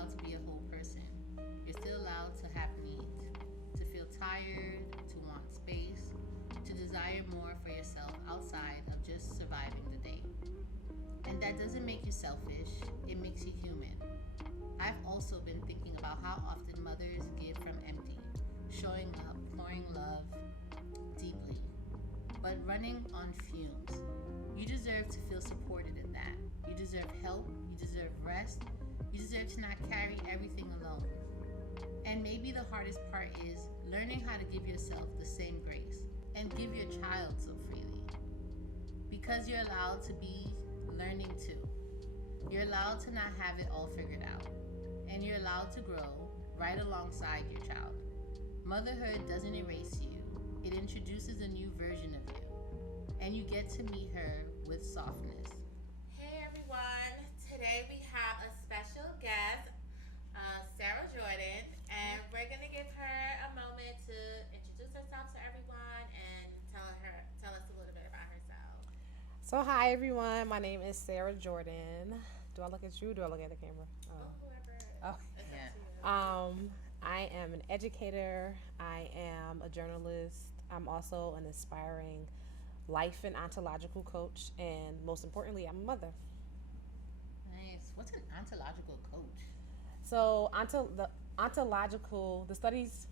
allowed to be a whole person. You're still allowed to have needs, to feel tired, to want space, to desire more for yourself outside of just surviving the day. And that doesn't make you selfish, it makes you human. I've also been thinking about how often mothers give from empty, showing up, pouring love deeply, but running on fumes. You deserve to feel supported in that. You deserve help, you deserve rest, you deserve to not carry everything alone. And maybe the hardest part is learning how to give yourself the same grace and give your child so freely. Because you're allowed to be learning too. You're allowed to not have it all figured out. And you're allowed to grow right alongside your child. Motherhood doesn't erase you, it introduces a new version of you. And you get to meet her with softness. Hey everyone, today we have a special guest, Sarah Jordan, and we're gonna give her a moment to introduce herself to everyone and tell us a little bit about herself. So hi everyone, my name is Sarah Jordan. Do I look at you? Or do I look at the camera? Well, whoever, Oh. it's Yeah. up to you. I am an educator. I am a journalist. I'm also an aspiring life and ontological coach, and most importantly, I'm a mother. Nice. What's an ontological coach? So the studies,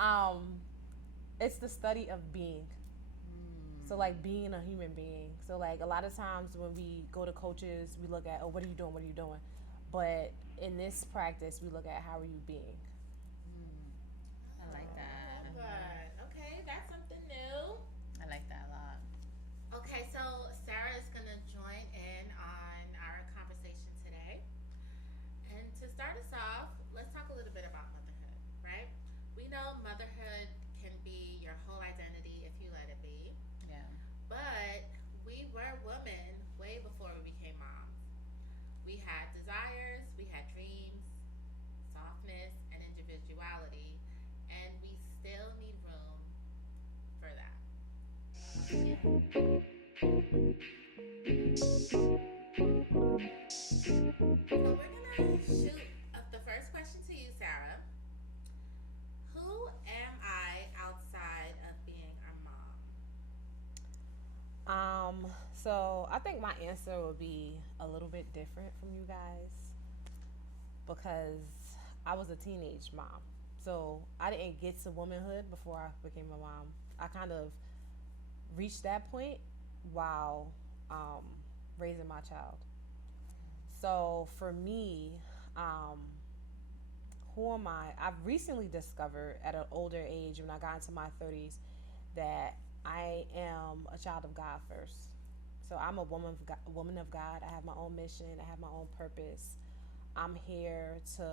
um, it's the study of being. So like being a human being. So like a lot of times when we go to coaches, we look at, oh, what are you doing? What are you doing? But in this practice, we look at how are you being. I like that. Oh, good. Okay, that's something new. I like that a lot. Okay, so Sarah is gonna join in on our conversation today. And to start us off, let's talk a little bit about motherhood, right? We know motherhood can be your whole identity if you let it be. Yeah. But we were women way before we became moms. We had desires, we had dreams, softness, and individuality, and we still need room for that. So we're gonna shoot up the first question to you, Sarah. Who am I outside of being a mom? So I think my answer would be a little bit different from you guys because I was a teenage mom. So I didn't get to womanhood before I became a mom. I kind of reached that point while raising my child. So for me, um, who am I? I've recently discovered at an older age when I got into my 30s that I am a child of God first. So I'm a woman of God. I have my own mission. I have my own purpose. I'm here to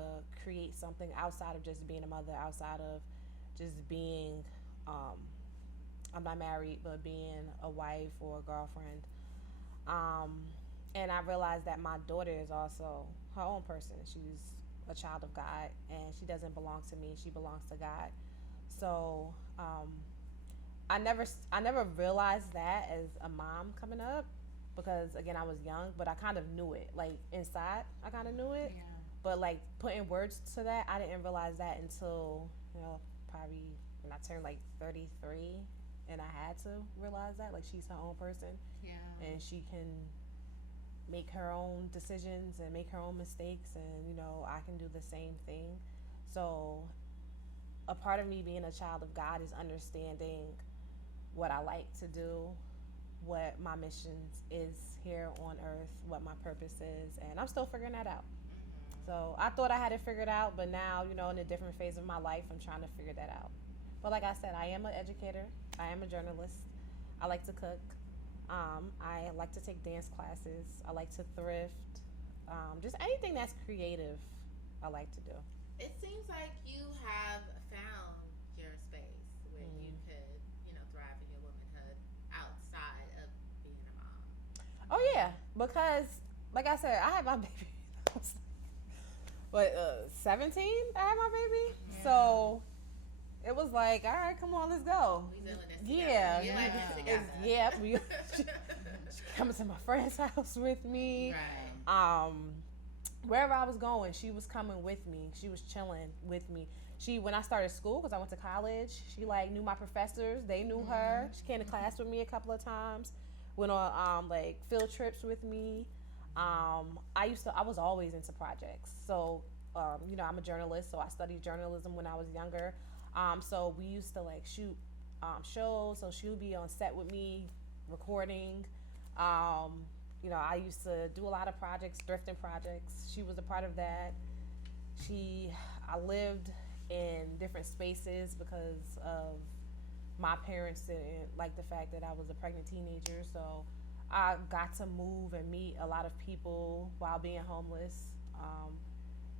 create something outside of just being a mother, outside of just being, I'm not married, but being a wife or a girlfriend. Um, and I realized that my daughter is also her own person. She's a child of God, and she doesn't belong to me. She belongs to God. So I never realized that as a mom coming up because again I was young, but I kind of knew it. Like inside, I kind of knew it, Yeah. but like putting words to that, I didn't realize that until probably when I turned like 33, and I had to realize that like she's her own person Yeah. and she can make her own decisions and make her own mistakes, and I can do the same thing. So a part of me being a child of God is understanding what I like to do, what my mission is here on earth, what my purpose is, and I'm still figuring that out. So I thought I had it figured out, but now, in a different phase of my life, I'm trying to figure that out. But like I said, I am an educator, I am a journalist, I like to cook, I like to take dance classes, I like to thrift, just anything that's creative, I like to do. It seems like you have found your space where you could, thrive in your womanhood outside of being a mom. Oh yeah, because like I said, I had my baby. But 17, I had my baby. Yeah. So it was like, all right, come on, let's go. We doing this Yeah, together. We like this it's, together. yeah. She coming to my friend's house with me. Right. wherever I was going, she was coming with me. She was chilling with me. She, when I started school, because I went to college, she like knew my professors. They knew her. She came to class with me a couple of times. Went on like field trips with me. I was always into projects. So I'm a journalist, so I studied journalism when I was younger. So we used to like shoot shows. So she would be on set with me, recording. I used to do a lot of projects, thrifting projects. She was a part of that. I lived in different spaces because of my parents didn't like the fact that I was a pregnant teenager. So I got to move and meet a lot of people while being homeless.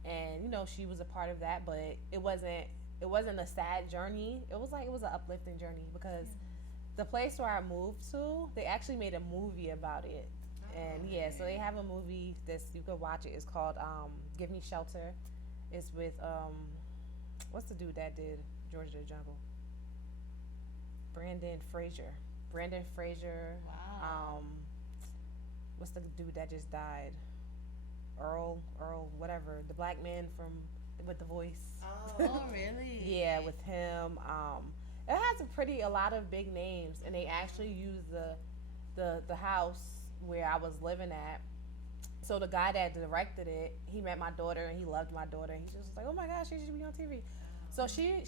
And she was a part of that, but it wasn't a sad journey. It was an uplifting journey because the place where I moved to, they actually made a movie about it. And yeah, so they have a movie that you could watch it. It's called Give Me Shelter. It's with what's the dude that did George of the Jungle? Brandon Fraser. Brandon Fraser. Wow. What's the dude that just died? Earl, whatever. The black man from with the voice. Oh, really? Yeah, with him. It has a lot of big names, and they actually use the house where I was living at. So the guy that directed it, he met my daughter and he loved my daughter. He just was like, oh my gosh, she should be on TV. So she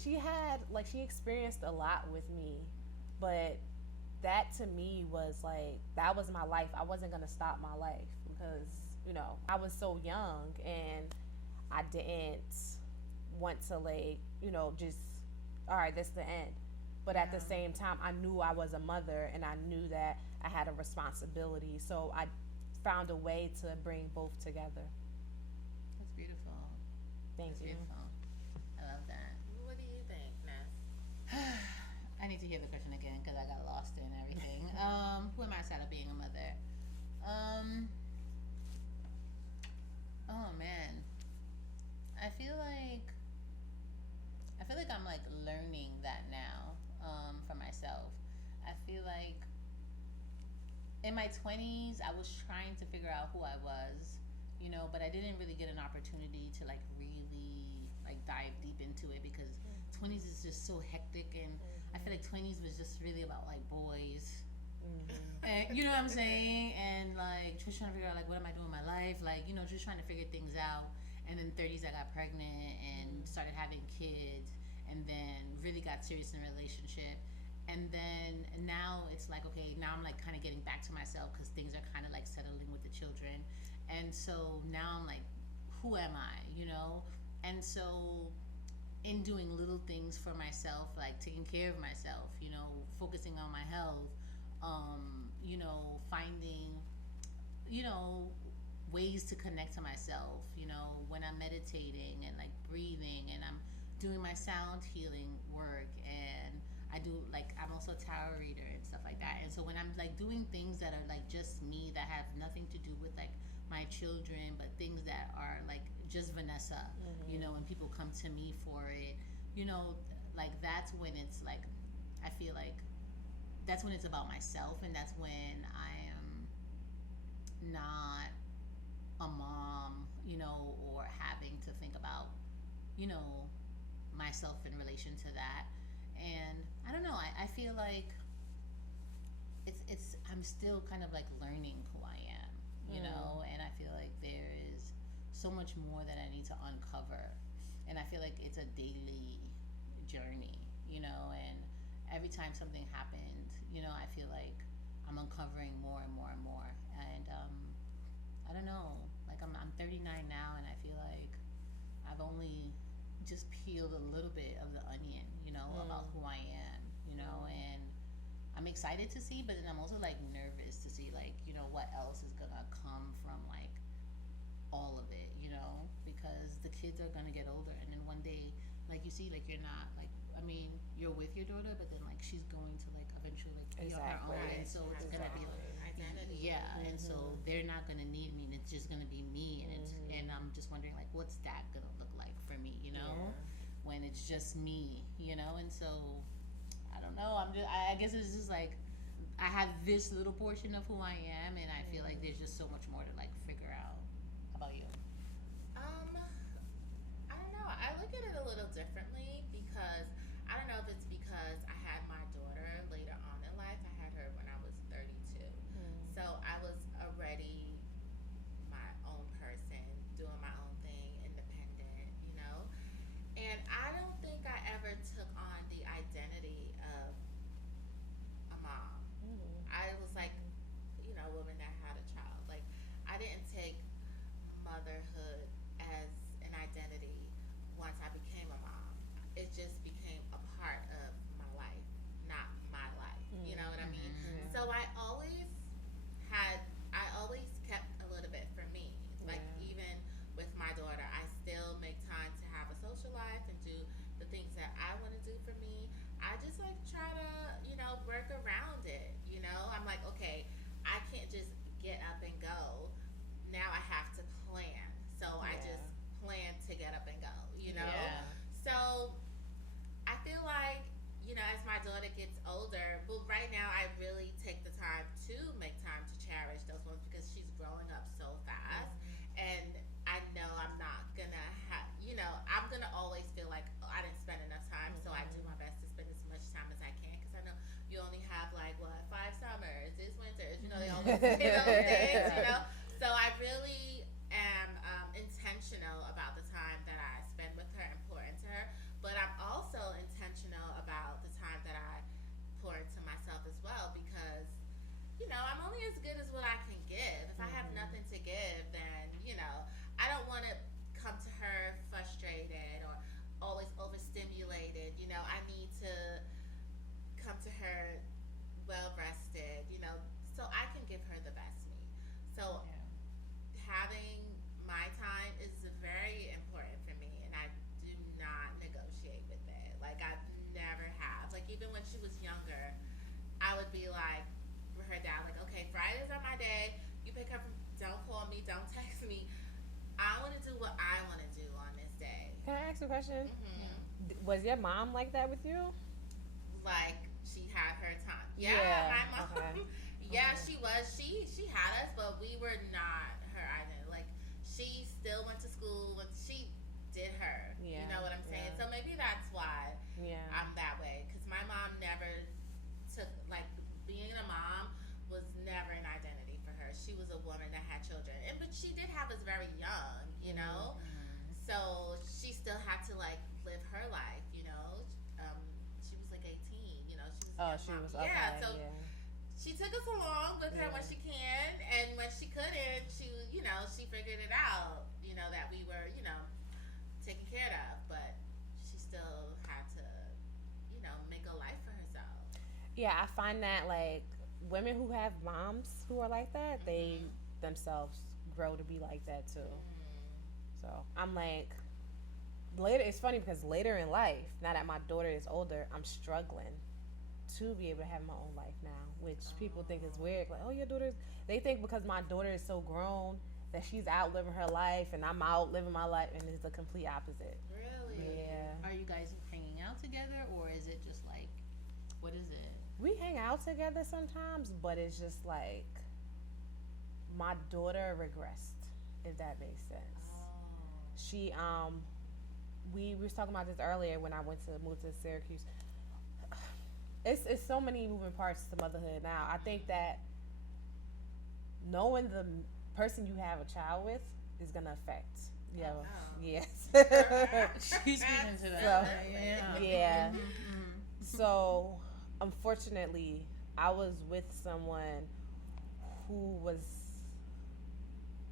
experienced a lot with me, but that to me was like, that was my life. I wasn't gonna stop my life because I was so young and I didn't want to just all right, that's the end. But at the same time, I knew I was a mother and I knew that I had a responsibility. So I found a way to bring both together. That's beautiful. Thank That's you. beautiful. I love that. What do you think, Ness? I need to hear the question again because I got lost in everything. Who am I outside of being a mother? Oh man, I feel like I'm like learning that now for myself. I feel like in my 20s I was trying to figure out who I was, but I didn't really get an opportunity to like really like dive deep into it because 20s is just so hectic and I feel like 20s was just really about like boys. And you know what I'm saying? And like just trying to figure out like what am I doing in my life? Like, just trying to figure things out. And then 30s I got pregnant and started having kids and then really got serious in a relationship. And then now it's like, okay, now I'm like kind of getting back to myself because things are kind of like settling with the children. And so now I'm like, who am I? And so in doing little things for myself, like taking care of myself, focusing on my health, finding, ways to connect to myself, when I'm meditating and like breathing and I'm doing my sound healing work and I do like I'm also a tarot reader and stuff like that. And so when I'm like doing things that are like just me that have nothing to do with like my children, but things that are like just Vanessa, when people come to me for it, like that's when it's like I feel like that's when it's about myself and that's when I am not a mom, or having to think about, myself in relation to that. And I don't know, I feel like it's I'm still kind of like learning who I am, and I feel like there is so much more that I need to uncover. And I feel like it's a daily journey, and every time something happened, I feel like I'm uncovering more and more and more. And I don't know, like I'm 39 now and I feel like I've only just peeled a little bit of the onion, about who I am, and I'm excited to see, but then I'm also like nervous to see like, what else is gonna come from like all of it, because the kids are gonna get older and then one day, like you see, like you're not like, I mean, you're with your daughter, but then like she's going to like eventually like be on her own, and so it's gonna be like identity. yeah, and so they're not gonna need me, and it's just gonna be me, and it's and I'm just wondering like what's that gonna look like for me, when it's just me, and so I don't know. I guess it's just like I have this little portion of who I am, and I feel like there's just so much more to like figure out. How about you? differently because I don't know if it's because I had my daughter later on in life. I had her when I was 32. Mm. So I was already my own person, doing my own thing, independent, you know? And I don't think I ever took on the identity of a mom. Mm. I was like, you know, a woman that had a child. Like, I didn't take motherhood as an identity once I became a mom. It just became a part of my life, not my life. You know what I mean? Yeah. So had, I always kept a little bit for me. Like, Yeah. even with my daughter, I still make time to have a social life and do the things that I want to do for me. I just like try to, work around it. I'm like, okay, I can't just get up and go. Now I have to plan. So I Yeah. just plan to get up and go. Yeah. So I feel like, as my daughter gets older, but right now I really take the time to make time to cherish those moments because she's growing up so fast. And I know I'm not gonna have, I'm gonna always feel like, oh, I didn't spend enough time. So I do my best to spend as much time as I can because I know you only have like, what, 5 summers, this winters, they always say those things. So I really am intentional about the time that I spend with her and pour into her. But I'm also intentional about the time that I pour into myself as well because, I'm only as good as what I can give. If I have nothing to give, then, I don't want to come to her frustrated or always overstimulated. I need to come to her well rested, so I can give her the best me. So Yeah. having my time is very important for me, and I do not negotiate with it. Like, I never have. Like, even when she was younger, I would be like, with her dad, like, okay, Fridays are my day. You pick up, don't call me, don't text me. I want to do what I want to do on this day. Can I ask you a question? Hmm. Was your mom like that with you? Like, she had her time. Yeah, Yeah. my mom. Okay. Yeah, Okay. she was. She had us, but we were not her identity. Like, she still went to school. When she did her. Yeah. You know what I'm saying? Yeah. So maybe that's why Yeah. I'm that way. Because my mom never took, like, being a mom was never an identity for her. She was a woman that had children, but she did have us very young. So she still had to like live her life. She was like 18. She was a Oh, young she mom. was okay. Yeah, so Yeah. she took us along with her when Yeah. she can, and when she couldn't, she figured it out. That we were taken care of, but she still had to make a life for herself. Yeah, I find that like women who have moms who are like that, they Mhm. themselves grow to be like that too. Mm. So I'm like, later. It's funny because later in life, now that my daughter is older, I'm struggling to be able to have my own life now, which people think is Oh. weird. Like, oh, your daughter's. They think because my daughter is so grown that she's out living her life and I'm out living my life, and it's the complete opposite. Really? Yeah. Are you guys hanging out together, or is it just like, what is it? We hang out together sometimes, but it's just like my daughter regressed, if that makes sense. Oh. She we was talking about this earlier when I went to move to Syracuse. It's so many moving parts to motherhood now. I think that knowing the person you have a child with is gonna affect. Yeah. Oh. Yes. She's speaking to that. So, Yeah. yeah. Mhm. So, unfortunately, I was with someone who was,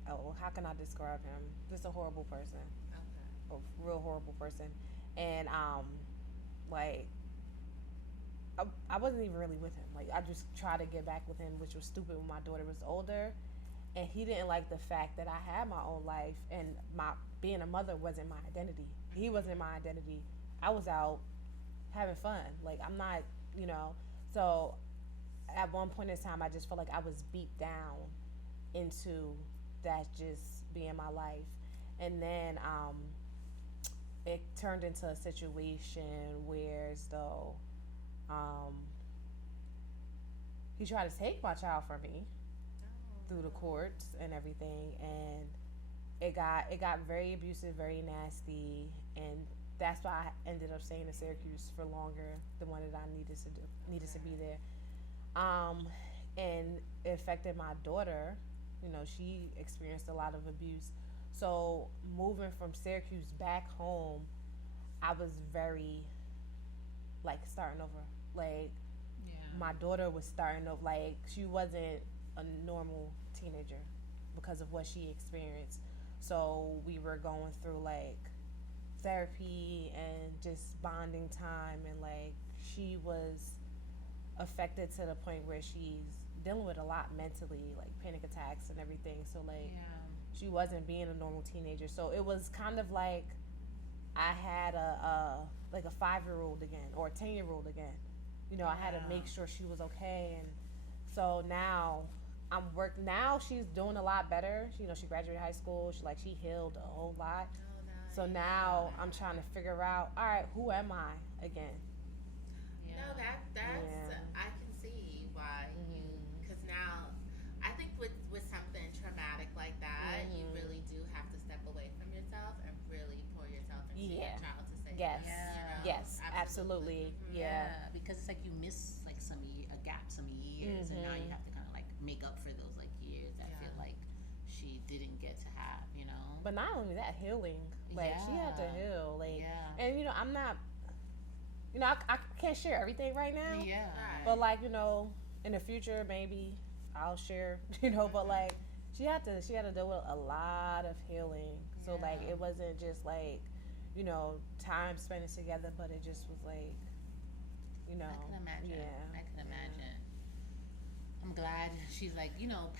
oh, how can I describe him? Just a horrible person, Okay. a real horrible person, and like I wasn't even really with him. Like I just tried to get back with him, which was stupid when my daughter was older, and he didn't like the fact that I had my own life and my being a mother wasn't my identity. He wasn't my identity. I was out having fun. Like I'm not, you know. So at one point in time, I just felt like I was beat down into that just being my life, and then it turned into a situation where as though um, he tried to take my child from me through the courts and everything, and it got very abusive, very nasty, and that's why I ended up staying in Syracuse for longer than what I needed to be there. Um, and it affected my daughter. You know, she experienced a lot of abuse. So moving from Syracuse back home, I was very like starting over. Like Yeah. my daughter was starting over. Like she wasn't a normal teenager because of what she experienced. So we were going through like therapy and just bonding time, and like she was affected to the point where she's dealing with a lot mentally, like panic attacks and everything. So like Yeah. she wasn't being a normal teenager. So it was kind of like I had a like a 5 year old again or a 10-year old again. You know, I had to Yeah. make sure she was okay, and so now I'm work. Now she's doing a lot better. You know, she graduated high school. She healed a whole lot. Oh, So nice. now I'm trying to figure out, all right, who am I again? No, Yeah. that's Yeah. I can see why you, Mhm. because now I think with something traumatic like that, you Mhm. really do have to step away from yourself and really pour yourself into your Yeah. child to save Yes. them. You Yeah. know, Yes. Absolutely. Yeah. Yeah, because it's like you miss like a gap, some years, and now you Mhm. have to kind of like make up for those like years that feel Yeah. like she didn't get to have, you know? But not only that, healing. Like she had to Yeah. heal. Like, Yeah. and you know, I'm not. You know, I can't share everything right now. Yeah. But like, you know, in the future maybe I'll share. You know, but like she had to deal with a lot of healing. So like Yeah. it wasn't just like, you know, time spending together, but it just was like, you know, I can imagine. yeah, I can yeah, imagine. I'm glad she's like,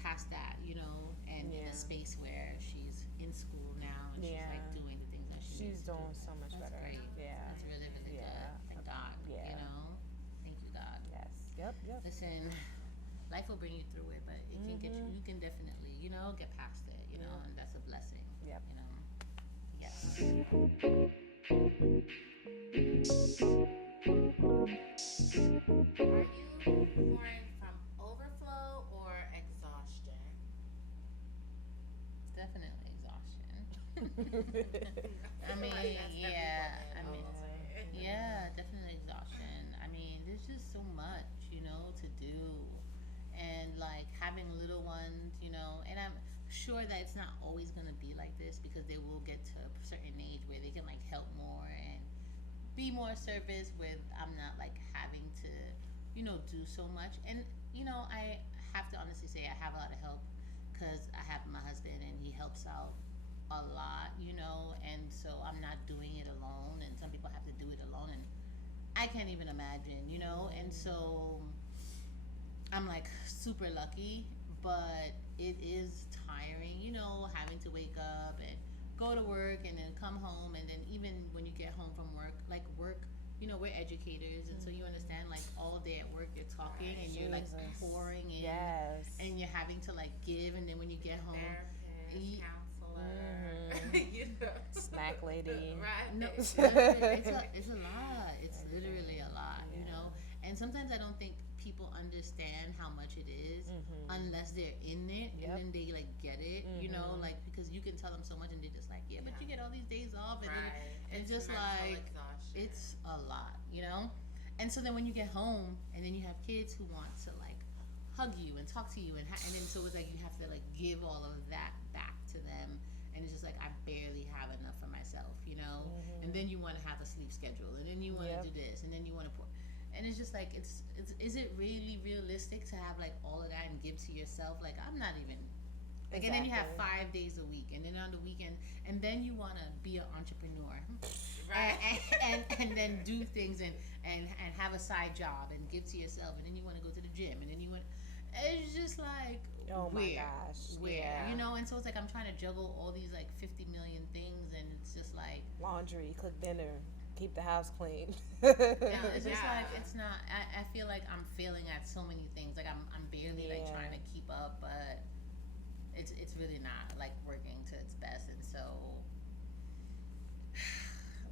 past that, and in yeah, a space where she's in school now and she's yeah. like doing the things that she She's needs to do. doing so much That's better. great. Yeah, That's really, really yeah, good. Thank God. yeah. Thank you, God. Yes. Yep. Yep. Listen, life will bring you through it, but it can get you. Mhm. You can definitely, get past it. Yeah. And that's a blessing. Yep. Yes. Are you pouring from overflow or exhaustion? Definitely exhaustion. I I feel mean, like that's every yeah. woman I mean, ultimately. yeah, definitely exhaustion. I mean, there's just so much, to do. And like having little ones, and I'm sure that it's not always going to be like this because they will get to a certain age where they can like help more and be more service with I'm not like having to, do so much. And, I have to honestly say I have a lot of help because I have my husband and he helps out a lot, and so I'm not doing it alone. And some people have to do it alone, and I can't even imagine, and so I'm like super lucky, but it is tiring, having to wake up and go to work and then come home, and then even when you get home from work, like work, we're educators, and so you understand like all day at work you're talking and you're like Jesus. pouring in, Yes. and you're having to like give, and then when you get home, Therapist, counselor, you know. Snack lady. Right. no, it's a lot. It's literally a lot, And sometimes I don't think people understand how much it is unless they're in it, Yep. and then they like get it, like because you can tell them so much and they're just like, yeah, but you get all these days off, and Right. it's just mental like exhaustion. it's a lot, And so then when you get home and then you have kids who want to like hug you and talk to you, and then so it's like you have to like give all of that back to them, and it's just like I barely have enough for myself, And then you want to have a sleep schedule, and then you want to Yep. do this, and then you want to pour. And it's just like it's is it really realistic to have like all of that and give to yourself? Like I'm not even like, and then you have Exactly. 5 days a week, and then on the weekend, and then you want to be an entrepreneur, Right. and then do things and have a side job and give to yourself, and then you want to go to the gym, and then you want. It's just like Oh my where, gosh. where, Yeah. and so it's like I'm trying to juggle all these like 50 million things, and it's just like. Laundry, cook dinner, keep the house clean. It's just Yeah. like it's not. I feel like I'm failing at so many things. Like I'm barely like Yeah. trying to keep up, but it's really not like working to its best. And so,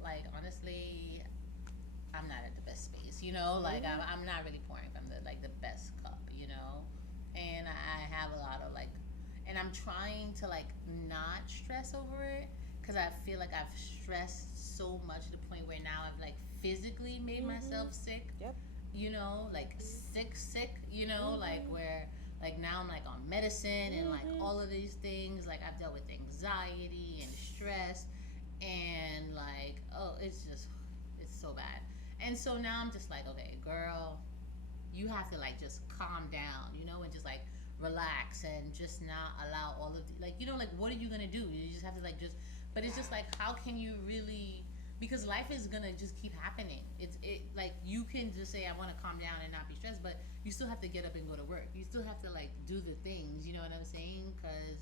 like honestly, I'm not at the best space. Like I'm not really pouring from the best cup. And I have a lot of like, and I'm trying to like not stress over it because I feel like I've stressed so much to the point where now I've like physically made myself sick. Yep. You know, like sick. You know, like where like now I'm like on medicine and like all of these things. Like I've dealt with anxiety and stress, and like it's so bad. And so now I'm just like, okay, girl, you have to like just calm down, you know, and just like relax and just not allow all of like, you know, like what are you gonna do? You just have to like just, but it's just like, how can you really, because life is gonna just keep happening. It like you can just say I want to calm down and not be stressed, but you still have to get up and go to work. You still have to like do the things, you know what I'm saying? Because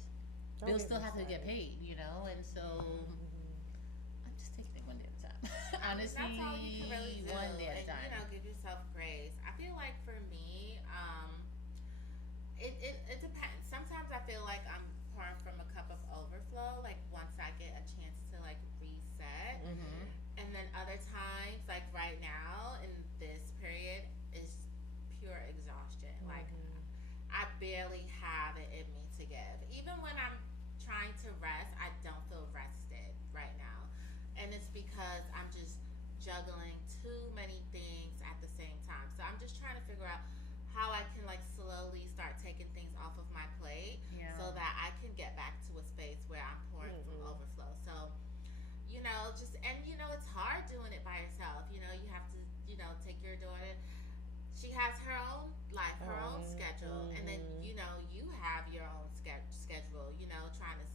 bills still have to get paid, you know, and so. I'm just taking it one day at a time. Honestly, that's all you can really do. One day at a and, time. You know, give yourself grace. I feel like for me, it depends. Sometimes I feel like I'm pouring from a cup of overflow. Like once I get a chance to like reset, and then other times, like right now in this period, is pure exhaustion. Like I barely have it in me to give. Even when I'm trying to rest, I don't feel rested right now. And it's because I'm just juggling too many things at the same time. So I'm just trying to figure out how I can like slowly start taking things off of my plate so that I can get back to a space where I'm pouring from overflow. So, you know, just, and you know, it's hard doing it by yourself. You know, you have to, you know, take your daughter. She has her own life, her own schedule, and then you know you have your own schedule. You know, trying to,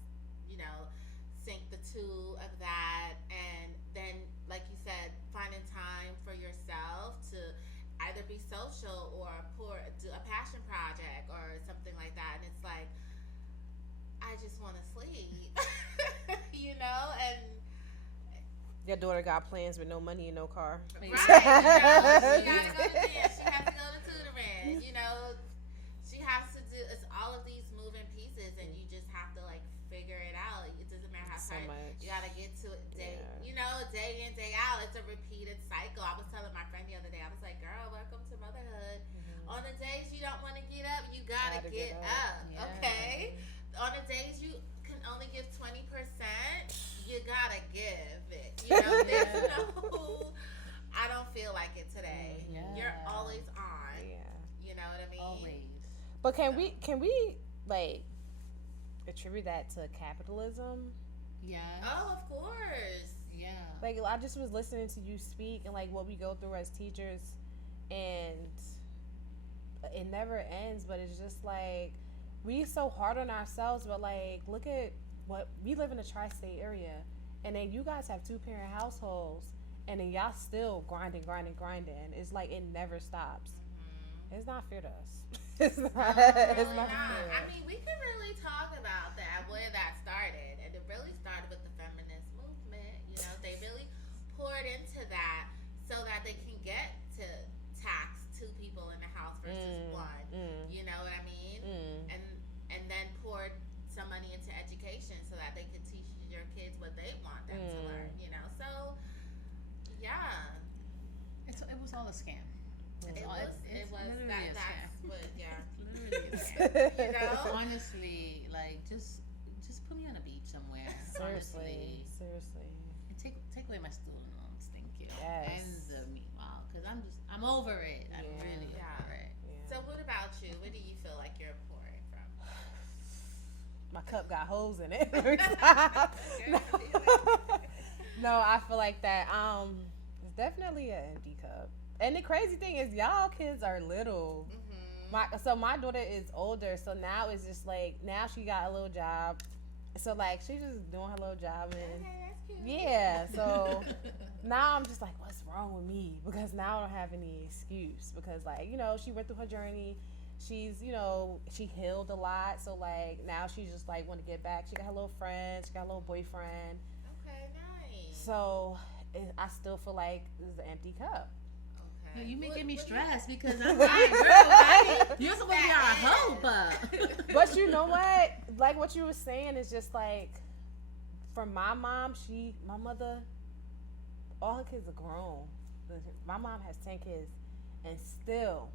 you know, sync the two of that, and then, like you said, finding time for yourself to either be social or do a passion project or something like that. And it's like, I just want to sleep, you know, and. Your daughter got plans with no money and no car. Right, you know, she gotta go to dance. She has to go to tutoring. You know, she has to do. It's all of these moving pieces, and you just have to like figure it out. It doesn't matter how hard you gotta get to it. You know, day in, day out. It's a repeated cycle. I was telling my friend the other day. I was like, "Girl, welcome to motherhood. On the days you don't want to get up, you gotta get up. Okay. On the days you can only give 20%, you gotta give it. You know, there's no, I don't feel like it today. You're always on. You know what I mean? Always. But can we like attribute that to capitalism? Yeah. Oh, of course. Yeah. Like I just was listening to you speak and like what we go through as teachers, and it never ends. But it's just like we so hard on ourselves. But like look at what we live in a tri-state area, and then you guys have 2-parent households, and then y'all still grinding. It's like it never stops. It's not fair to us. It's not. It's not fair. I mean, we can really talk about that, where that started, and it really started with the feminist movement. You know, they really poured into that so that they can get to tax 2 people in the house versus 1. You know what I mean? And then poured some money into education so that they could teach your kids what they want them to learn. You know, so yeah, it was all a scam. It was literally that's what, yeah. Literally a scam. You know? Honestly, like just put me on a beach somewhere. Seriously. And take away my student loans, thank you. Yes. And the meanwhile, because I'm over it. I'm really over it. So what about you? Where do you feel like you're pouring from? My cup got holes in it. No, I feel like that. It's definitely an empty cup. And the crazy thing is, y'all kids are little. My daughter is older, so now it's just like now she got a little job, so like she's just doing her little job, and that's cute. yeah. So now I'm just like, what's wrong with me? Because now I don't have any excuse. Because like she went through her journey. She's she healed a lot, so like now she's just like want to get back. She got her little friends, she got a little boyfriend. Okay, nice. So I still feel like this is an empty cup. Okay. You making me stressed because I'm like, girl, you're supposed to be our hope. But you know what? Like what you were saying is just like, for my mom, my mother, all her kids are grown. My mom has 10 kids, and still,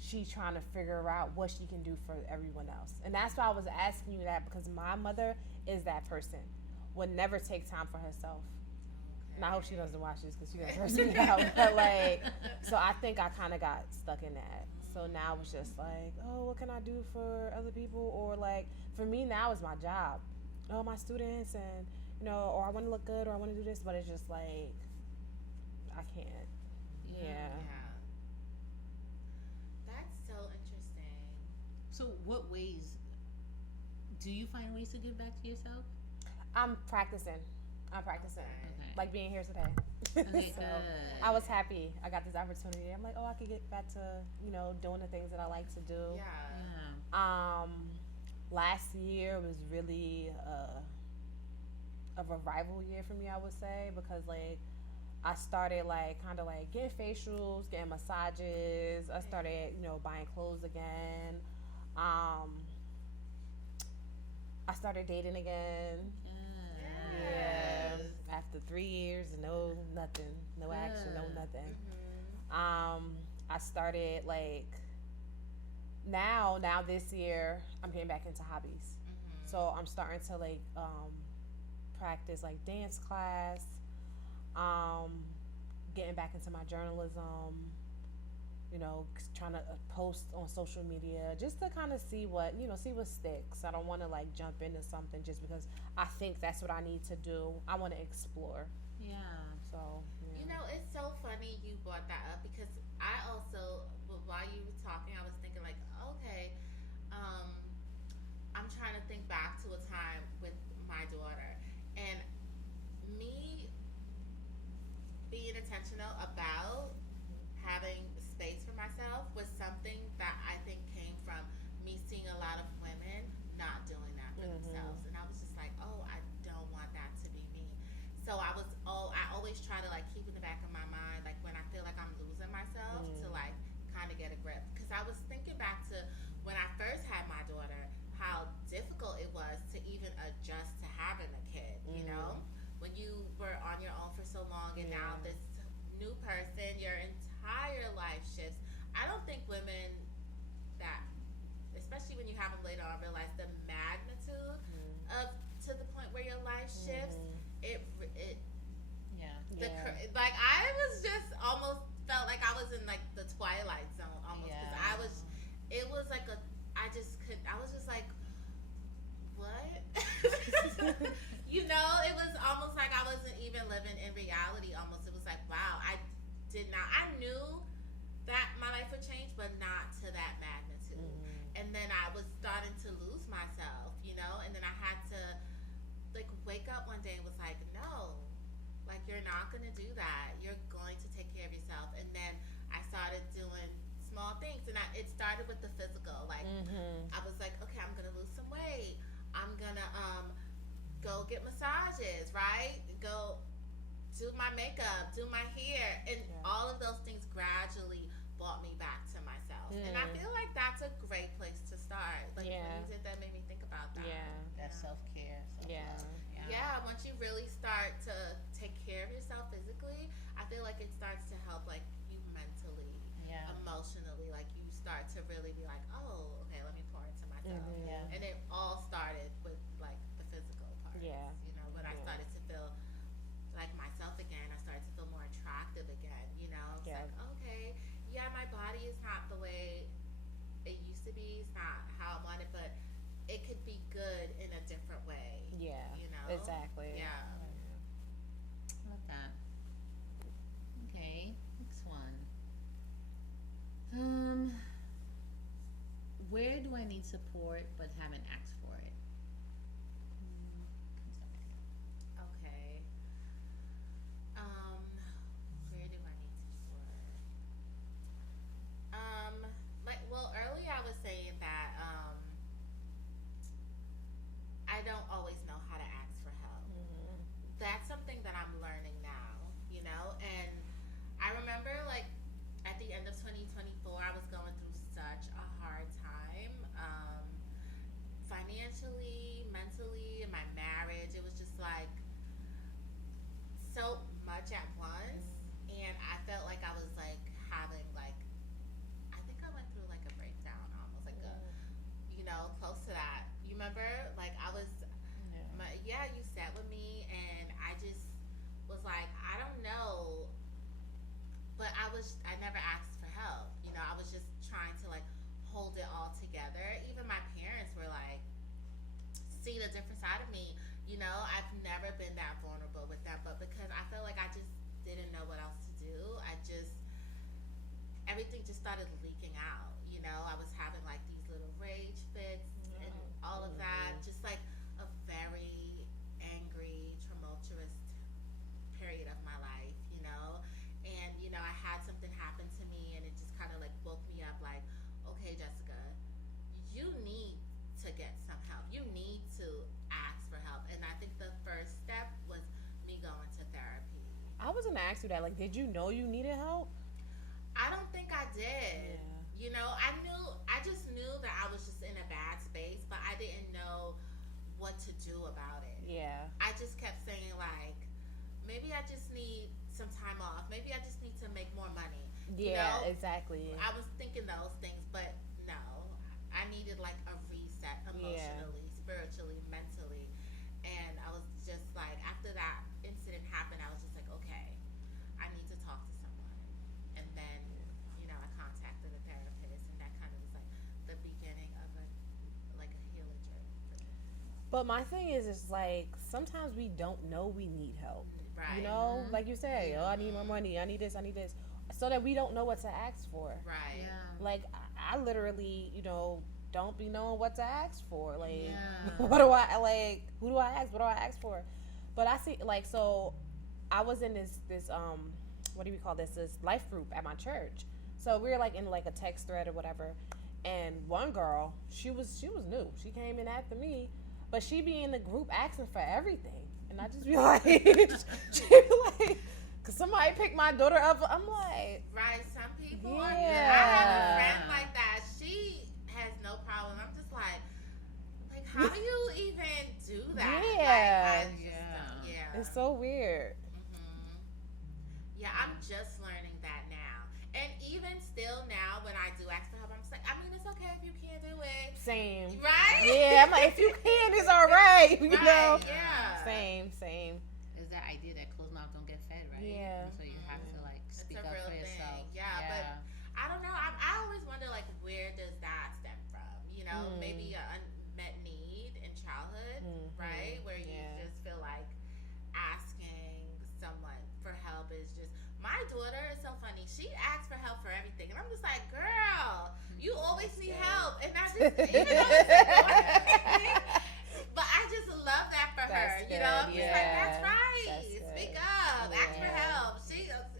she's trying to figure out what she can do for everyone else. And that's why I was asking you that, because my mother is that person. would never take time for herself. Okay. And I hope she doesn't watch this because she gonna curse me out. But like, so I think I kind of got stuck in that. So now it's just like, oh, what can I do for other people? Or like, for me now it's my job. Oh, my students, and or I want to look good, or I want to do this, but it's just like, I can't. Yeah. Yeah. That's so interesting. So, what ways do you find ways to give back to yourself? I'm practicing. Okay. Like being here today. Okay, So good. I was happy I got this opportunity. I'm like, oh, I could get back to doing the things that I like to do. Yeah. Yeah. Last year was really a revival year for me, I would say, because like I started like kind of like getting facials, getting massages. I started buying clothes again. I started dating again. Yes. Yeah. After 3 years, no nothing, no action, no nothing. Mm-hmm. I started like now this year I'm getting back into hobbies. Mm-hmm. So I'm starting to like practice like dance class, getting back into my journalism, trying to post on social media just to kind of see what sticks. I don't want to like jump into something just because I think that's what I need to do. I want to explore. Yeah. So yeah. It's so funny you brought that up because I also, while you were talking, I was thinking like, okay, I'm trying to think back to a time with my daughter and me being intentional about having space for myself was something that I think came from me seeing a lot of women not doing that for themselves, and I was just like, oh, I don't want that to be me. So I always try to like keep in the back of my mind, like when I feel like I'm losing myself, to like kind of get a grip. Because I was thinking back to when I first had my daughter, how difficult it was to even adjust to having a kid. When you were on your own for so long, and now this new person, your entire life shifts. I don't think women that, especially when you have them later on, realize the magnitude of to the point where your life shifts. It Yeah. like I was just almost felt like I was in like the twilight zone almost because it was like I was just like, what? It was almost like I wasn't even living in reality almost. It was like, wow, I knew that my life would change, but not to that magnitude. And then I was starting to lose myself, and then I had to like wake up one day and was like, no, like you're not going to do that. You're going to take care of yourself. And then I started doing small things, and it started with the physical. Like I was like, okay, I'm going to lose some weight. I'm going to go get massages, right? Go do my makeup, do my hair, and all of those things gradually brought me back to myself. And I feel like that's a great place to start. Like when you did that, made me think about that. That's self-care. Yeah, once you really start to take care of yourself physically, I feel like it starts to help like you mentally, emotionally. Like you start to really be like, oh, okay, let me pour into myself. And it all started with like the physical part. When I started to feel like myself again, I started to feel more attractive again. It's like, okay, my body is not the way it used to be. It's not how I want it, but it could be good in a different way. Exactly. Love that. Okay, next one. Where do I need support but haven't asked for it? Okay. Where do I need support? Earlier I was saying that I don't always know how to ask for help. That's something that I'm learning now, and I remember like at the end of 2024, I was going through such a hard time, inside of me, you know, I've never been that vulnerable with them, but because I felt like I just didn't know what else to do, everything just started leaking out. You know, I was having like these little rage fits and all of that, just like a very angry, tumultuous period of my life, you know. And, you know, I had something happen to me and it just kind of like woke me up like, okay, Jessica, you need to get some help. You need to ask for help. And I think the first step was me going to therapy. I was gonna ask you that. Like, did you know you needed help? I don't think I did. Yeah. You know, I just knew that I was just in a bad space, but I didn't know what to do about it. Yeah. I just kept saying, like, maybe I just need some time off. Maybe I just need to make more money. Yeah, you know? exactly. I was thinking those things, but no. I needed, like, a reset emotionally, spiritually, mentally. And I was just like, after that incident happened, I was just like, okay, I need to talk to someone. And then, you know, I contacted a therapist, and that kind of was like the beginning of a healing journey for me. But my thing is, it's like sometimes we don't know we need help. Right. You know, like you say, oh, I need more money. I need this. I need this. So that we don't know what to ask for. Right. Yeah. Like I literally, you know, don't be knowing what to ask for. Like, Yeah. what do I like? Who do I ask? What do I ask for? But I see, like, so I was in this what do we call this? This life group at my church. So we were like in like a text thread or whatever. And one girl, she was new. She came in after me, but she be in the group asking for everything, and I just be like, she be like, cause somebody picked my daughter up. I'm like, Right. Some people. Yeah. I have a friend like that. She has no problem. I'm just like, how do you even do that? Yeah. Like, I just don't. Yeah. it's so weird. Yeah, I'm just learning that now. And even still now, when I do ask for help, I'm just like, I mean, it's okay if you can't do it. Same. Right? Yeah, I'm like, if you can, it's all right. You know. Right, yeah. Same. There's that idea that closed mouth don't get fed, right? Yeah. And so you have to like It's speak a up real for yourself. thing. Yeah, but I don't know. I always wonder, like, where does that stem from? You know, maybe an unmet need in childhood, right? Where you just feel like asking someone for help is just. My daughter is so funny. She asks for help for everything, and I'm just like, girl, you always need help, and I just even though it's annoying, but I just love that for her. That's You know, I'm good, just like, yeah. that's right. That's good. Speak up. Ask for Yeah. help. She,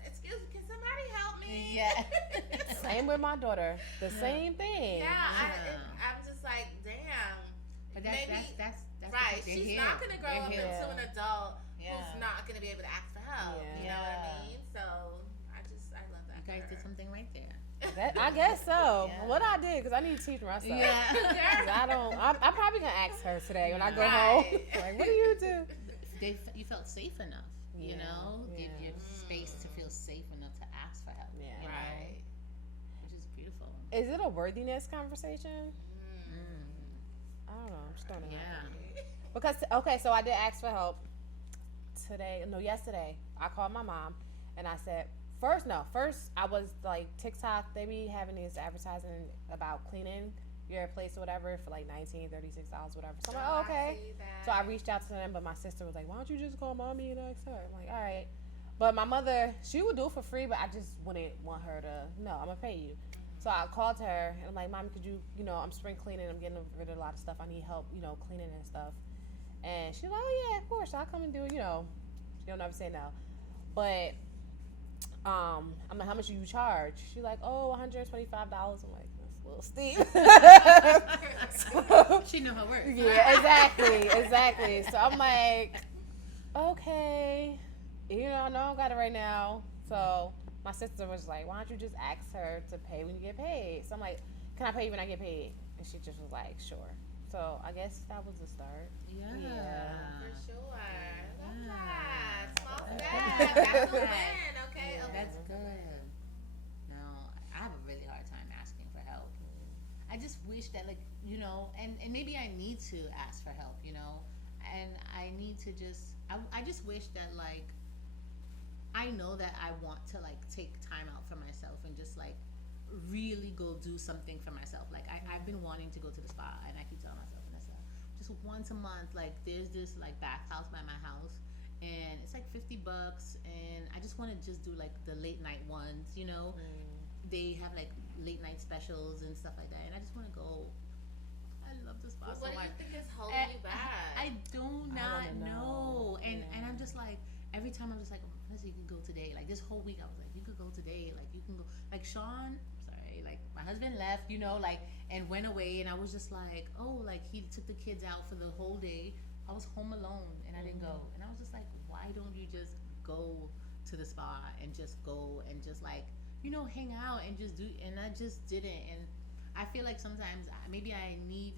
excuse me, can somebody help me? Yeah. Same with my daughter. The same thing. I'm just like, damn. But maybe that's right. because they're She's here. not gonna grow They're up here. into an adult Yeah. who's not gonna be able to ask for help. Yeah. You know what I Yeah. mean? So I love that. You guys for did her. something right there. I guess so. Yeah. What I did, because I need to teach myself. Yeah. 'Cause I don't. I'm probably gonna ask her today when I go Right. home. Like, what do you do? You felt safe enough, you Yeah. know? Give Yeah. your space to feel safe enough to ask for help. Yeah. You know? Right. Which is beautiful. Is it a worthiness conversation? Mm. I don't know. I'm just throwing it out. Yeah. Because okay, so I did ask for help yesterday. I called my mom and I said, first I was like, TikTok, they be having these advertising about cleaning your place or whatever for like $19, $36, whatever. So I'm like, oh, okay. So I reached out to them, but my sister was like, why don't you just call mommy and ask her? I'm like, all right. But my mother, she would do it for free, but I just wouldn't want her to, no, I'm going to pay you. So I called her and I'm like, Mom, could you, I'm spring cleaning. I'm getting rid of a lot of stuff. I need help, cleaning and stuff. And she's like, oh yeah, of course. I'll come and do it, She don't ever say no. But I'm like, how much do you charge? She's like, oh, $125. I'm like, that's a little steep. So, She know her worth. yeah, exactly. So I'm like, okay, I don't got it right now. So my sister was like, why don't you just ask her to pay when you get paid? So I'm like, can I pay you when I get paid? And she just was like, sure. So I guess that was the start. Yeah. For sure. Love that. Small Yeah. step. That's a win. Okay. Yeah, that's good. No, I have a really hard time asking for help. I just wish that, and maybe I need to ask for help, and I need to I just wish that, I know that I want to, take time out for myself and just, really go do something for myself. I've been wanting to go to the spa, and I keep telling myself, Vanessa, just once a month, like there's this like bathhouse by my house, and it's like $50, and I just want to just do like the late night ones, you know. They have like late night specials and stuff like that, and I just want to go. I love the spa Well, so what do much. you think is holding you back? I do I not wanna know. know. And Yeah. I'm just like every time I'm just like, oh, let's see, you can go today. Like this whole week I was like, you could go today. Like you can go. Like Sean, sorry, like my husband left, you know, like and went away, and I was just like, oh, like he took the kids out for the whole day. I was home alone and I didn't go, and I was just like, why don't you just go to the spa and just go and just like hang out and just do, and I just didn't. And I feel like sometimes maybe I need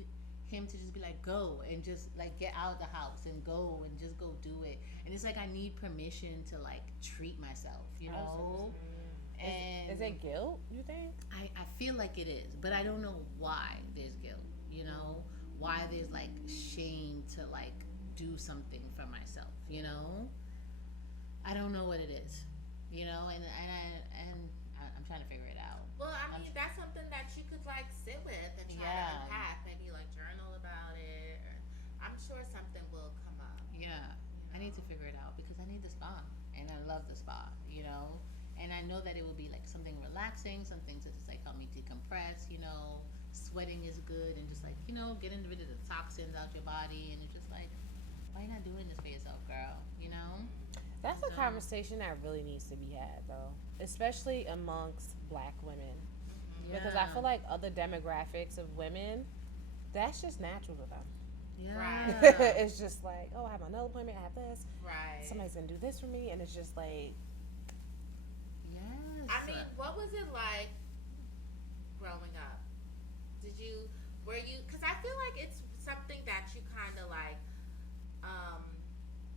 him to just be like go and just like get out of the house and go and just go do it. And it's like I need permission to like treat myself, and Is it guilt, you think? I feel like it is, but I don't know why there's guilt, why there's like shame to like do something for myself, I don't know what it is, I'm trying to figure it out. Well, I mean, that's something that you could like sit with and try to Yeah. unpack. Maybe like journal about it. Or I'm sure something will come up. Yeah, I need to figure it out because I need the spa and I love the spa, and I know that it will be like something relaxing, something to just like help me decompress, sweating is good and just like, getting rid of the toxins out your body, and it's just like, why you not doing this for yourself, girl, That's a So- conversation that really needs to be had, though, especially amongst Black women, because I Yeah. feel like other demographics of women, that's just natural to them. Yeah. Right. It's just like, oh, I have my nail appointment, I have this, Right. somebody's gonna do this for me, and it's just like, Yes. I mean, what was it like growing up? Were you, because I feel like it's something that you kind of like,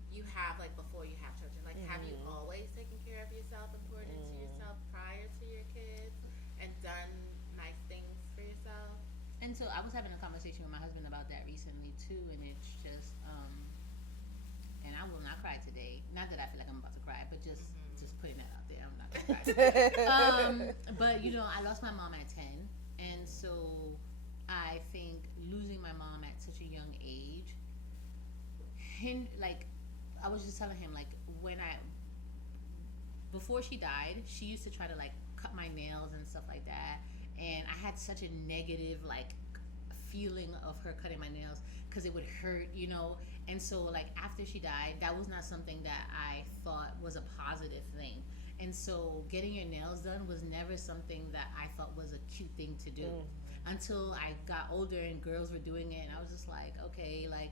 you have like before you have children. Like, have you always taken care of yourself and poured into yourself prior to your kids and done nice things for yourself? And so I was having a conversation with my husband about that recently too, and it's just, and I will not cry today. Not that I feel like I'm about to cry, but just putting that out there. I'm not gonna cry today. But I lost my mom at 10, and so I think losing my mom at such a young age, like I was just telling him, like before she died, she used to try to like cut my nails and stuff like that, and I had such a negative like feeling of her cutting my nails because it would hurt, and so like after she died, that was not something that I thought was a positive thing. And so getting your nails done was never something that I thought was a cute thing to do until I got older and girls were doing it, and I was just like, okay, like,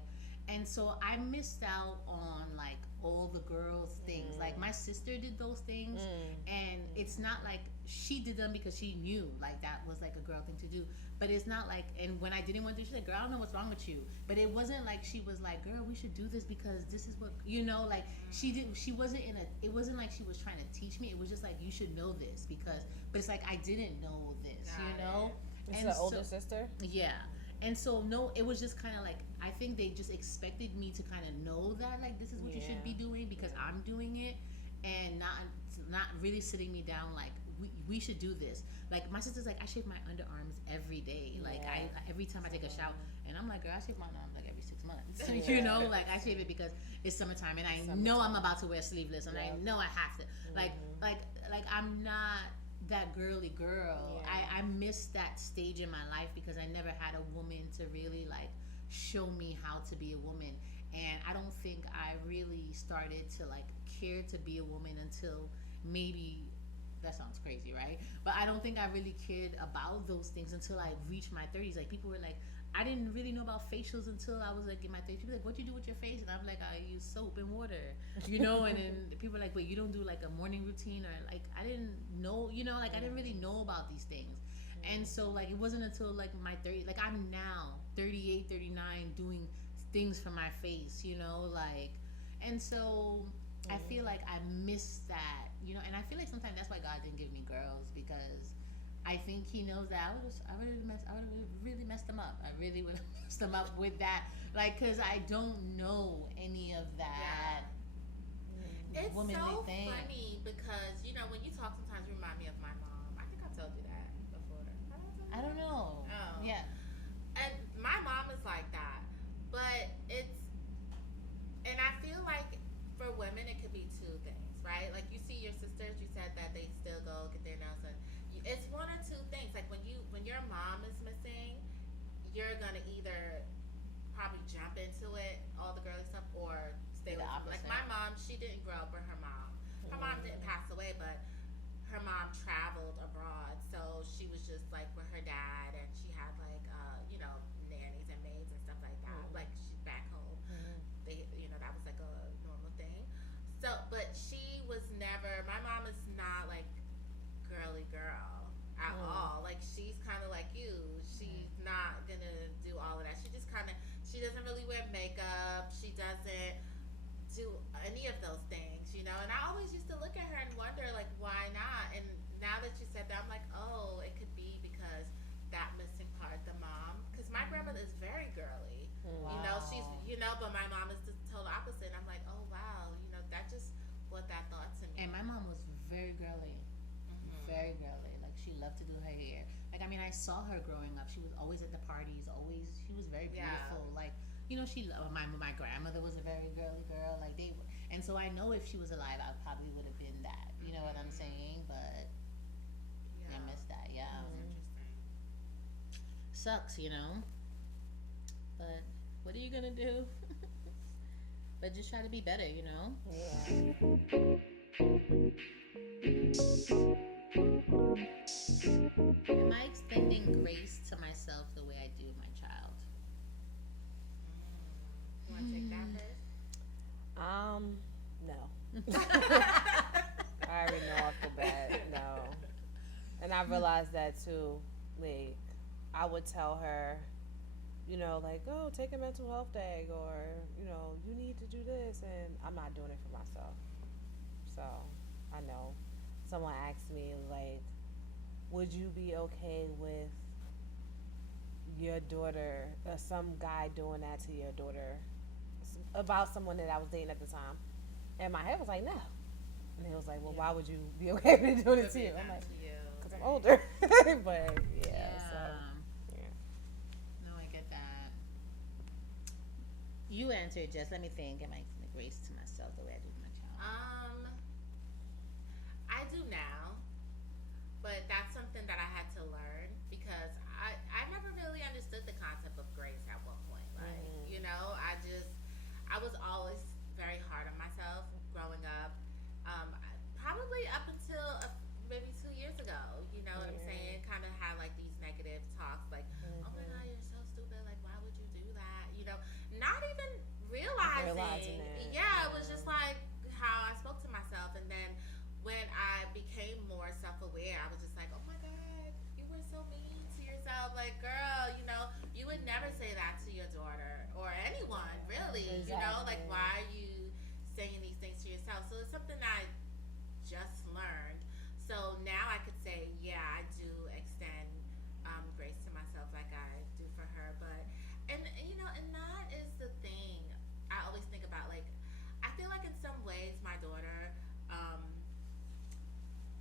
and so I missed out on like all the girls things. Like my sister did those things, and it's not like she did them because she knew like that was like a girl thing to do. But it's not like, and when I didn't want to do it, she's like, girl, I don't know what's wrong with you. But it wasn't like she was like, girl, we should do this because this is what, like she wasn't it wasn't like she was trying to teach me. It was just like, you should know this because, but it's like, I didn't know this, it's And the so- older sister. Yeah. And so, no, it was just kind of like, I think they just expected me to kind of know that, like, this is what you should be doing because I'm doing it, and not really sitting me down like, we should do this. Like, my sister's like, I shave my underarms every day. Like, every time I take a shower, and I'm like, girl, I shave my underarms like every 6 months. Like, I shave it because it's summertime, and I know I'm about to wear sleeveless, and I know I have to. Like, I'm not that girly girl. I missed that stage in my life because I never had a woman to really like show me how to be a woman, and I don't think I really started to like care to be a woman until maybe, that sounds crazy, right? But I don't think I really cared about those things until I reached my 30s. Like, people were like, I didn't really know about facials until I was like in my 30s. People were like, what you do with your face? And I'm like, I use soap and water, and then people were like, wait, you don't do like a morning routine? Or like, I didn't know, like I didn't really know about these things. And so like, it wasn't until like my 30s, like I'm now 38, 39 doing things for my face, like, and so I feel like I missed that, and I feel like sometimes that's why God didn't give me girls, because I think He knows that I would have really messed them up. I really would have messed them up with that, like, because I don't know any of that. It's womanly so thing. funny because when you talk, sometimes you remind me of my mom. I think I told you that before. I don't know. Oh. Yeah. And my mom is like that, but you're gonna either probably jump into it, all the girly stuff, or stay The away from it. Like opposite. my mom, she didn't grow up with her mom. Her mom didn't pass away, but her mom traveled abroad, so she was just like with her dad, and she had like nannies and maids and stuff like that. Like she's back home, they that was like a normal thing. So, but she was never. My mom is not like girly girl at all. Like she's kind of like you. She's not gonna do all of that. She just kind of. She doesn't really wear makeup. She doesn't do any of those things. And I always used to look at her and wonder, like, why not? And now that you said that, I'm like, oh, it could be because that missing part, the mom. Because my grandmother is very girly. Wow. She's, but my mom is the total opposite. I'm like, oh, wow, that just brought that thought to me. And my mom was very girly. Very girly. Like, she loved to do her hair. Like, I mean, I saw her growing up. She was always at the parties, always. She was very beautiful. Yeah. Like, my grandmother was a very girly girl. Like, and so I know if she was alive, I probably would have been that. You know what I'm saying? But I missed that. Yeah. That was interesting. Sucks. But what are you gonna do? But just try to be better. Yeah. Am I extending grace to myself the way I do my child? You want to take that first? No. I already know off the bat, no. And I realized that too. Like, I would tell her, like, oh, take a mental health day, or, you need to do this, and I'm not doing it for myself. So, I know. Someone asked me, like, would you be okay with your daughter, or some guy doing that to your daughter, about someone that I was dating at the time? And my head was like, no. And he was like, well, why would you be okay with doing it to you? I'm like, because I'm older. But, so. No, I get that. You answered, Jess. Let me think. Am I extending grace to myself the way I do with my child? I do now, but that's something that I had to learn because I never really understood the concept of grace at one point. Like, I was always very hard on myself growing up. Probably up until maybe 2 years ago, you know what I'm saying? Kind of had like these negative talks, like, oh my God, you're so stupid. Like, why would you do that? Not even realizing it. Yeah, it was just like how I spoke to myself. And then when I became more self-aware, I was just like, oh my God, you were so mean to yourself. Like, girl, you would never say that to your daughter or anyone, really. Exactly. Like, why are you saying these things to yourself? So it's something that I just learned. So now I could say, yeah, I do extend grace to myself like I do for her. But, and that is the thing I always think about. Like, I feel like in some ways my daughter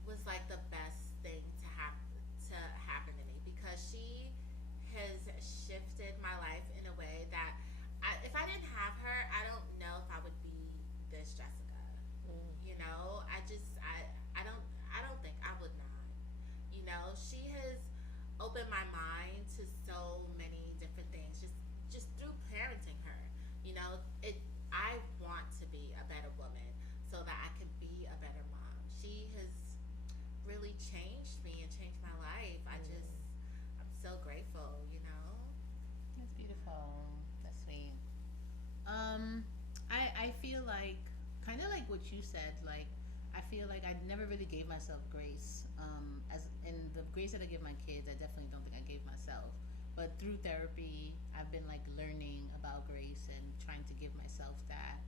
was like the best thing to happen to me because she has shifted my life in a way that if I didn't have her, I don't know if I would be this Jessica. I don't think I would not. She has opened my mind to so many different things just through parenting her. I want to be a better woman so that I can be a better mom. She has really changed me and changed my life. I'm so grateful. That's beautiful. That's sweet. I feel like, kind of like what you said, like, I feel like I never really gave myself grace. As in the grace that I give my kids, I definitely don't think I gave myself. But through therapy, I've been like learning about grace and trying to give myself that.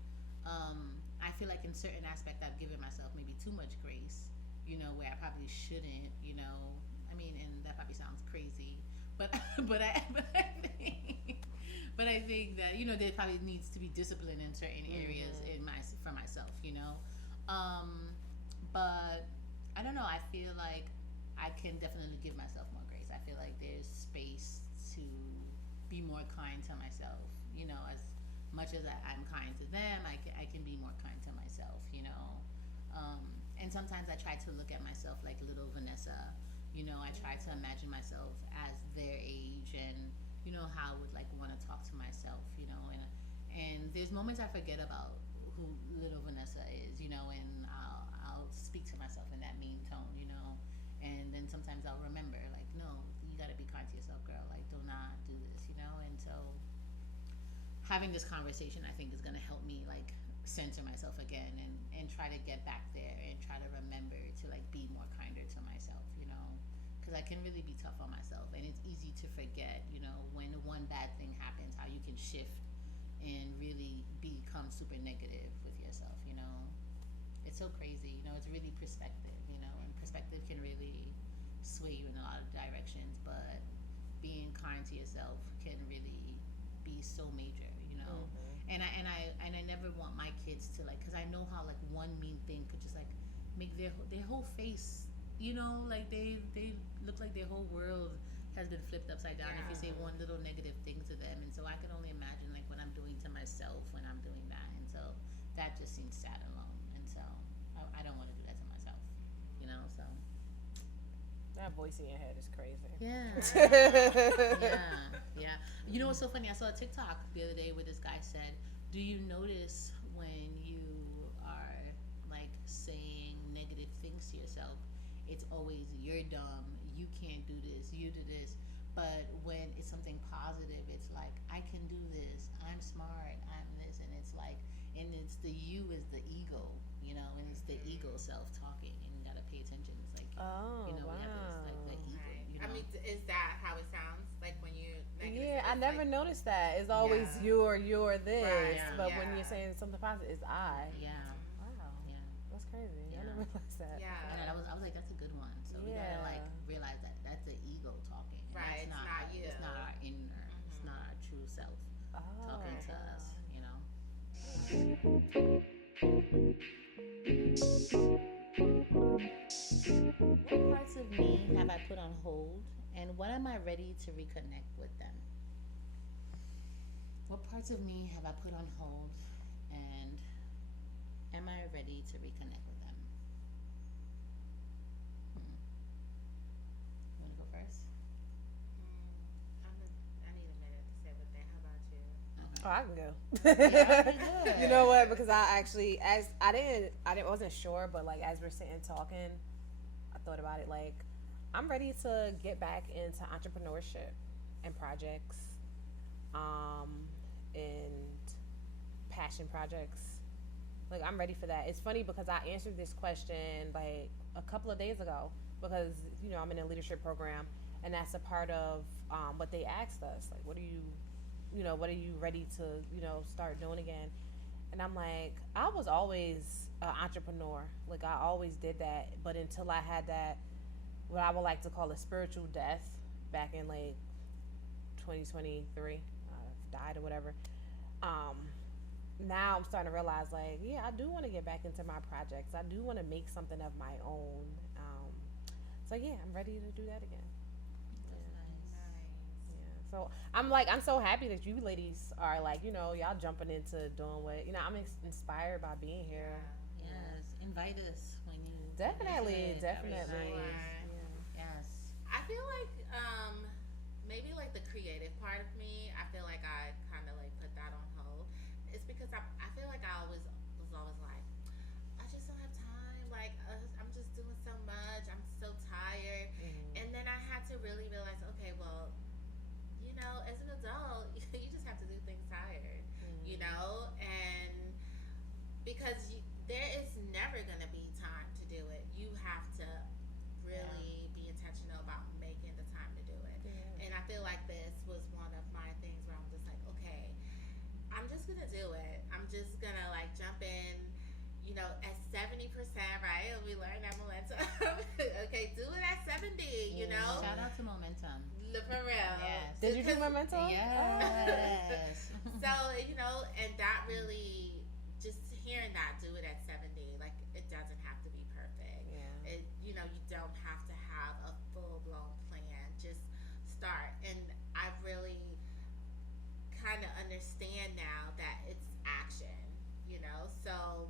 I feel like in certain aspects I've given myself maybe too much grace, where I probably shouldn't, I mean, and that probably sounds crazy, but but I think that there probably needs to be discipline in certain areas for myself, but I don't know. I feel like I can definitely give myself more grace. I feel like there's space to be more kind to myself. As much as I'm kind to them, I can be more kind to myself. And sometimes I try to look at myself like little Vanessa. I try to imagine myself as their age and how I would like want to talk to myself, and there's moments I forget about who little Vanessa is, and I'll speak to myself in that mean tone, and then sometimes I'll remember like, no, you got to be kind to yourself, girl. Like, do not do this, and so having this conversation, I think, is going to help me like center myself again and try to get back there and try to remember to like be more kinder to myself, because I can really be tough on myself, and it's easy to forget, when one bad thing happens, how you can shift and really become super negative with yourself. It's so crazy. It's really perspective, and perspective can really sway you in a lot of directions, but being kind to yourself can really be so major. And I never want my kids to like, because I know how like one mean thing could just like make their whole face, like they look like their whole world has been flipped upside down if you say one little negative thing to them. And so I can only imagine like what I'm doing to myself when I'm doing that. And so that just seems sad and alone. And so I don't want to do that to myself. So That voice in your head is crazy. yeah. Yeah. What's so funny? I saw a TikTok the other day where this guy said, do you notice when you are like saying negative things to yourself, it's always you're dumb, you can't do this, you do this. But when it's something positive, it's like I can do this, I'm smart, I'm this, and it's like, and it's the you is the ego, and it's the ego self talking, and you gotta pay attention. It's like, wow. we have this like the ego. Right. I mean, is that how it sounds? Like when you Yeah, I never noticed that. It's always you're this, Right. but when you're saying something positive, it's I. Yeah. Wow. Yeah. That's crazy. I never realized that. Yeah. And I was like, that's a good one. So we gotta like realize that that's the ego talking. And Right, that's it's not you. It's not our inner. It's not our true self talking to us. What parts of me have I put on hold, and when am I ready to reconnect with them? What parts of me have I put on hold, and am I ready to reconnect with them? You want to go first? I need a minute to sit with that. How about you? Okay. Oh, I can go. Yeah, good. You know what? Because I actually, wasn't sure, but like as we're sitting talking, I thought about it. Like, I'm ready to get back into entrepreneurship and projects, and passion projects. Like, I'm ready for that. It's funny because I answered this question like a couple of days ago because I'm in a leadership program, and that's a part of what they asked us. Like, what are you ready to start doing again? And I'm like, I was always an entrepreneur. Like, I always did that, but until I had that, what I would like to call a spiritual death back in like 2023, died or whatever. Now I'm starting to realize, like, yeah, I do want to get back into my projects. I do want to make something of my own. So yeah, I'm ready to do that again. That's nice. Yeah. So I'm so happy that you ladies are like, y'all jumping into doing what, I'm inspired by being here. Yes. Invite us when you Definitely. visit. That was nice. Yeah. Yes. I feel like maybe like the creative part of me, I feel like I kind of like put that on hold. It's because I feel like I was always like, I just don't have time. Like, I'm just doing so much. I'm so tired. Mm-hmm. And then I had to really realize, okay, well, as an adult, you just have to do things tired, and because there is never going to be time to do it. You have to really be intentional about making the time to do it. Yeah. And I feel like this was one of my things where I'm just like, okay, I'm just going to do it. I'm just going to like jump in, at 70%, right? We learned that momentum. Okay, do it at 70, Shout out to momentum. For real. Yes. Did you do momentum? Yes. So, and that really, just hearing that, do it at 70, like, it doesn't have to be perfect. Yeah. You don't have to have a full-blown plan. Just start. And I really kind of understand now that it's action, So,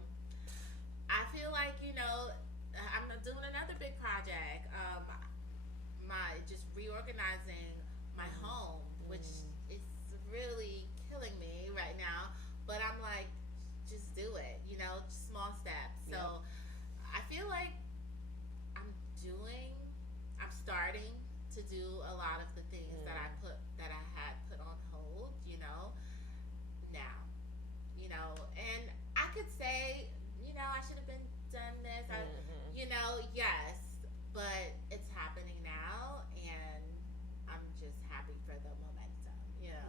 I feel like, I'm doing another big project. Just reorganizing my home. which is really killing me right now. But I'm like, just do it, just small steps. So I feel like I'm doing, I'm starting to do a lot of the things that I had put on hold, now, and I could say, I should have been done this, yes, but it's happening now, and I'm just happy for the momentum, Yeah.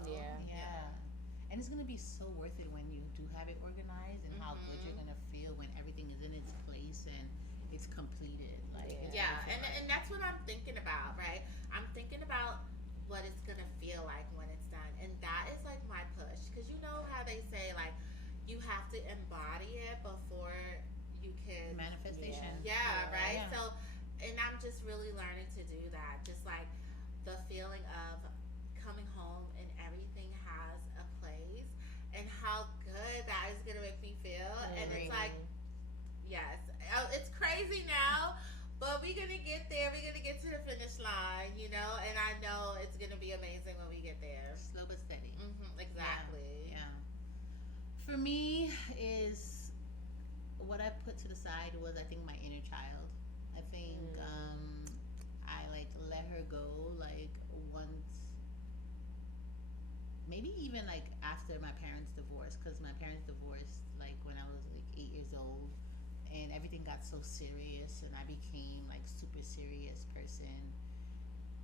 And it's gonna be so worth it when you do have it organized, and how good you're gonna feel when everything is in its place and it's completed. Like and that's what I'm thinking about, right? I'm thinking about what it's gonna feel like when it's done, and that is like my push, because you know how they say, like, you have to embody it before you can manifestation. Right. Yeah. So, and I'm just really learning to do that, just like the feeling of coming home and everything has a place, and how good that is gonna make me feel. And it's like, yes, it's crazy now, but we're gonna get there. We're gonna get to the finish line, and I know it's gonna be amazing when we get there. Slow but steady. Exactly. Yeah. For me, is what I put to the side was, I think, my inner child. I think I like let her go, like, once, maybe even like after my parents divorced, because my parents divorced like when I was like 8 years old, and everything got so serious, and I became like super serious person,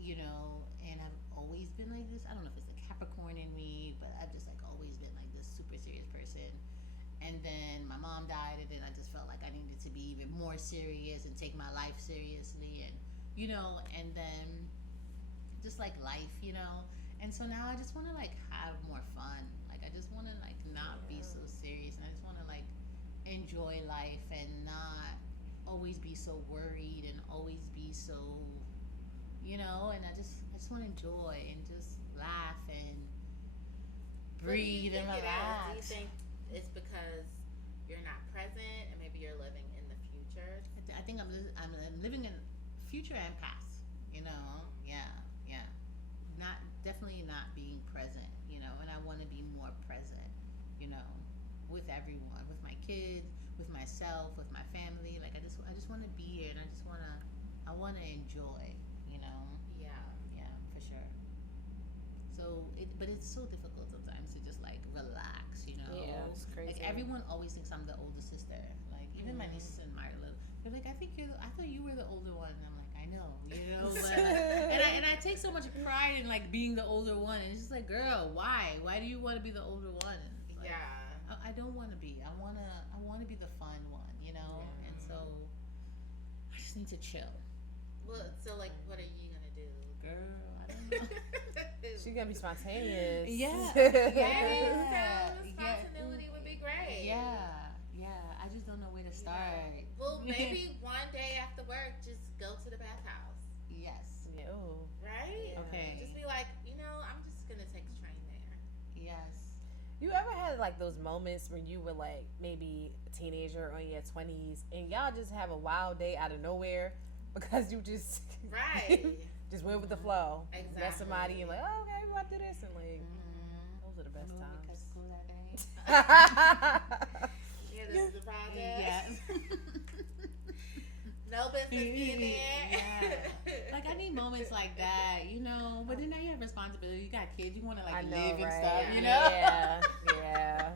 and I've always been like this. I don't know if it's the Capricorn in me, but I've just like always been like this super serious person. And then my mom died, and then I just felt like I needed to be even more serious and take my life seriously, and and then just like life, and so now I just want to like have more fun. Like, I just want to like not be so serious, and I just want to like enjoy life and not always be so worried and always be so, and I just want to enjoy and just laugh and breathe and relax. Do you think it's because you're not present, and maybe you're living in the future? I think I'm living in future and past. Definitely not being present. And I want to be more present. With everyone, with my kids, with myself, with my family. Like, I just want to be here, and I want to enjoy. Yeah, for sure. So, but it's so difficult sometimes to just like relax. Yeah, it's crazy. Like, everyone always thinks I'm the older sister. Like, even my nieces and my little, they're like, I thought you were the older one. And I'm like, I know, but, and I take so much pride in like being the older one, and it's just like, girl, why do you want to be the older one? Like, I don't want to be. I want to be the fun one, And so I just need to chill. Well, so like, what are you gonna do, girl? I don't know. She's gonna be spontaneous. Yeah. Spontaneity would be great. Yeah. I just don't know where to start. Well, maybe one day after work, just go to the bathhouse. Yes. Right? Okay. Just be like, I'm just gonna take a train there. Yes. You ever had like those moments when you were like maybe a teenager or in your 20s, and y'all just have a wild day out of nowhere because you just just went with the flow? Exactly. Met somebody and like, oh, okay, we about to do this, and like those are the best times. School that day. This is the project. Yes. No business being there. Like, I need moments like that, But then now you have responsibility. You got kids. You want to like I know, live and right? stuff, Yeah.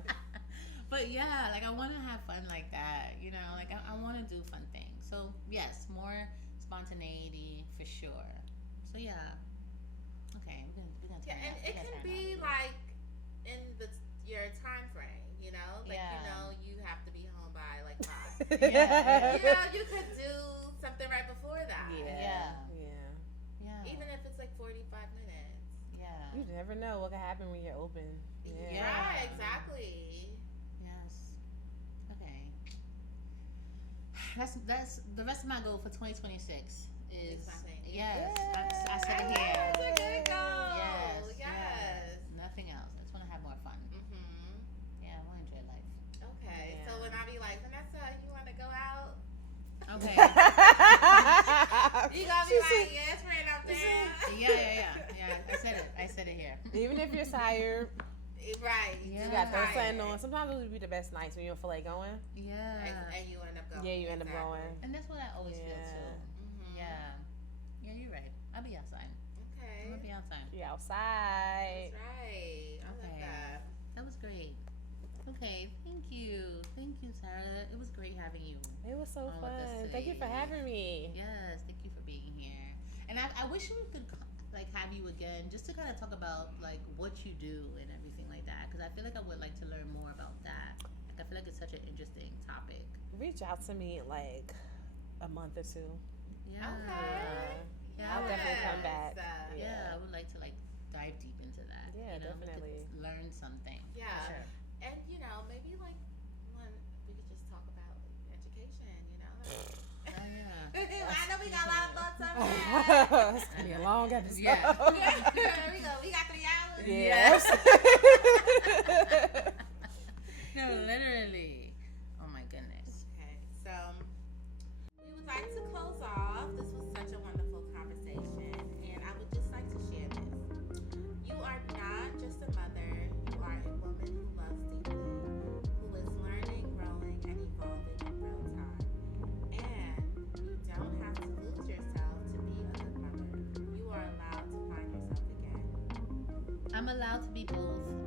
But yeah, like, I want to have fun like that, Like, I want to do fun things. So yes, more spontaneity for sure. So yeah. Okay, we're gonna Yeah, and it can be like in your time frame, like you have to be home by like 5. You could do something right before that. Yeah. Even if it's like 45 minutes. Yeah. You never know what can happen when you're open. Yeah. Right, exactly. Yes. Okay. That's the rest of my goal for 2026 is yes. I said it here. That's a good goal. Yes. Nothing else. I just want to have more fun. Yeah, I want to enjoy life. Okay. So when I be like, Vanessa, you want to go out? Okay. You gonna be like, yes, friend, I'm there. Yeah. I said it here. tired. Right. Yeah. You got to throw tired. something on. Sometimes it would be the best nights when you don't feel like going. Yeah. And you end up going. Yeah, you end up going. And that's what I always feel Yeah. too. Yeah. Yeah, you're right. I'll be outside. Okay. I'm gonna be outside. You outside. That's right. I love that. That was great. Okay, thank you. Thank you, Sarah. It was great having you. It was so All of this fun. Thank you for today. having me. Yes, thank you for being here. And I wish we could like have you again just to kind of talk about like what you do and everything like that because I feel like I would like to learn more about that. Like I feel like it's such an interesting topic. Reach out to me in like a month or two. Yeah. Okay. Yeah, I'll definitely come back. Yeah, I would like to like dive deep into that. Yeah, you know, definitely. We could learn something. Yeah. Sure. And maybe like when we could just talk about education, Oh yeah. I know we got a lot of thoughts on that. It's gonna be a long episode. Yeah. We got 3 hours. Yes. No, literally. Oh my goodness. Okay, so we would like to close off. This was such a wonderful conversation, and I would just like to share this. You are not just a mother, you are a woman who loves deeply, who is learning, growing, and evolving in real time. And you don't have to lose yourself to be a good mother. You are allowed to find yourself again. I'm allowed to be both.